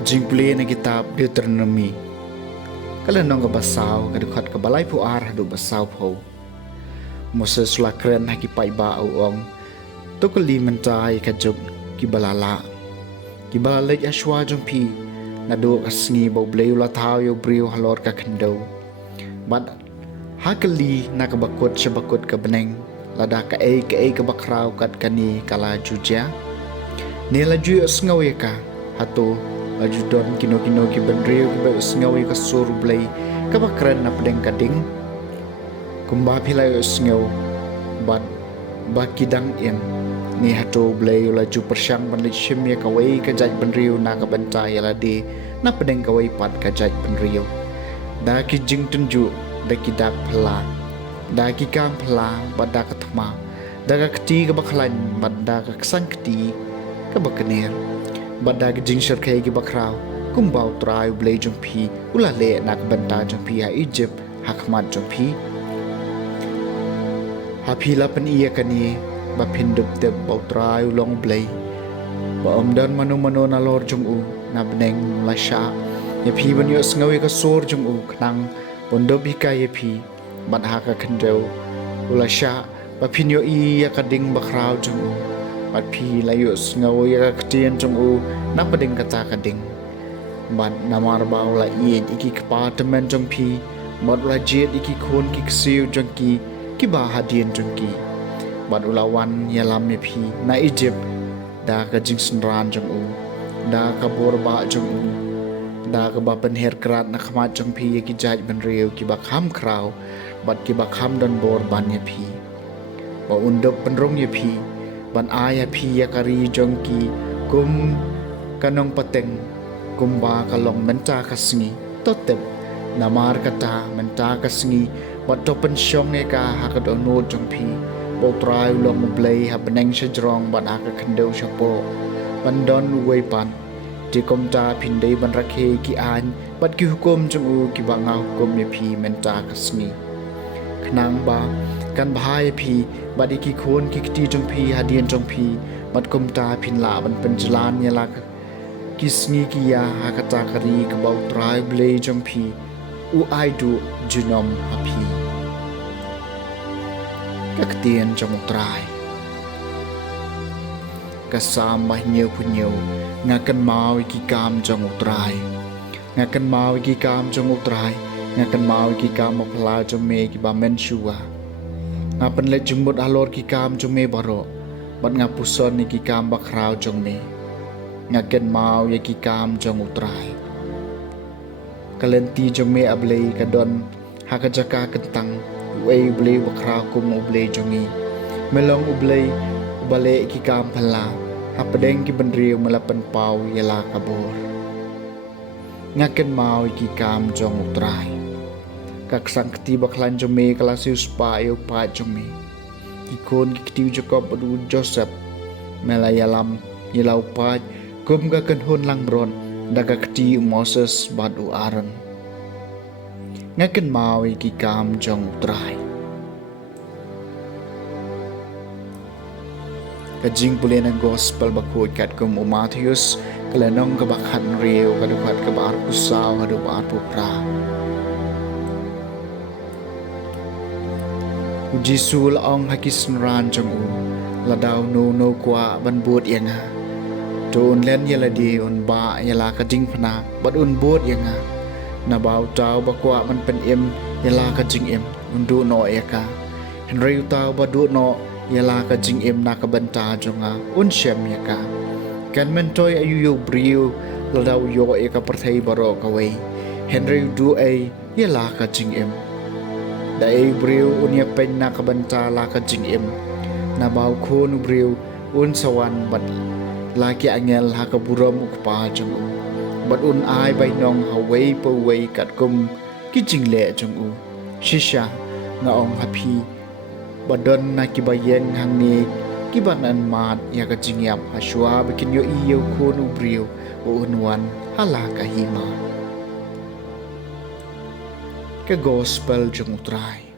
Kajing puli na kitab Deuteronomy. Kala nong kabasaw kadukhat kabalay po hadu basaw po. Moses lakren hakipay ba ong tukuli mentay kajug kibalala. Kibalalay aswa jong pi nado kasngi baw blay lathaw yo briw halor ka kendo. Bad hakali nakabakot siya bakot ka beneng lada ka kabakraw kat kani kala jujya. Nila juyo sngawi ka hato laju don kino ki bandrio ki ba sngawi ka surblay kabakran na pedeng kading kumba pilay sngaw bad bakidang in ni hato blay laju persyang banlit shimya kawai ka jaj bandrio na ka bantay ladi na pedeng kawai pat ka jaj bandrio da ki jing tunju da ki dak phala da ki kam phala bada ka thma da ka kti ka baklan bada ka sankti ka bakner badag jing sharkai ki bakraw kumbau trai blay jong pi ulale nak banta jong pi ha Egypt hakmat jong pi ha phila pan iya kani ba pindup te bau trai long blay ba omdan manu na lor jong u na beneng lasha ya pi ban yo sngawi ka sor jong u knang pondop hika ya pi ban ha ka khandeu ulasha ba pinyo iya ka ding bakraw jong u bat pi layo sngaw ya ktian jong u na pading kata kading bat namar baw la ied iki apartment jong pi mod la jet iki khon ki ksiu jong ki ba hadien jong ki bat ulawan ya lam me pi na Egypt da ka jing snran jong u da ka bor ba jong u da ka ba pen her krat na khmat jong pi ki jaj ban riu ki ba kham kraw bat ki ba kham don bor ban ya pi ba undop penrong ya pi ban aya pi ya kari jongki kum kanong pateng kumba kalong menta kasngi totep namar kata menta kasngi bato pensyong eka hakad ono jongpi botrai long blay habeneng sejrong ban aka kendo syapo bandon weipan di komta pindai ban rakhe ki an bat ki hukum jongu ki banga hukum ne pi menta kasngi khnang ba kan bahaya pi badi ki khon ki kti jong pi hadien jong pi bat komta pin la ban penjalan ya la kisngi ki ya hakata kari ka bau trai blay jong pi u ai du junom hapi kaktien jong trai kasam bah nyeu punyeu ngakan mau ki kam jong trai ngakan mau ki kam jong trai ngakan mau ki kam phala jong me ki ba men shua ngapan le jumut alor ki kam jong me baro bat ngapuson ni ki kam bakraw jong me ngaken mau ye ki kam jong utrai kalenti jong me ablei kadon hakajaka kentang wei blei bakraw kum ublei jongi melong ublei ubale ki kam phala hapedeng ki bandriu malapan pau yala kabor ngaken mau ki kam jong utrai kak sangkti baklan jong me kalasius pa yo pa jong me ikon kiktiu Jacob adu Joseph melayalam yelau pa kum ga kan hon lang bron daga kti Moses badu Aaron ngaken mau ki kam jong utrai kajing pulin ang gospel bakod kat kum Matthews kalanong kabakhan riyo kadukat kabar kusaw kadubar pupra Jisul ong hakis ran jong u ladaw no kwa ban bot yang ha to un len yala di un ba yala ka jing phna bat un bot yang ha na baw taw ba kwa man pen em yala ka jing em un du no ya ka henry taw ba du no yala ka jing em na ka banta jonga un shem ya ka kan men toy ayu yo brio ladau yo e ka parthai baro ka wei henry du ai yala ka jing em da ai brio un ya pen na ka banta la ka jing em na bau khon brio un sawan bat la ki angel ha ka buram ukpa jong u bat un ai bai nong ha wei po wei kat kum ki jing le jong u shisha nga ong happy badon na kibayen hang ni kiban an mat ya ka jingyam aswa bikin yo iyo khon ubrio o unwan hala ka hima ka gospel jong utrai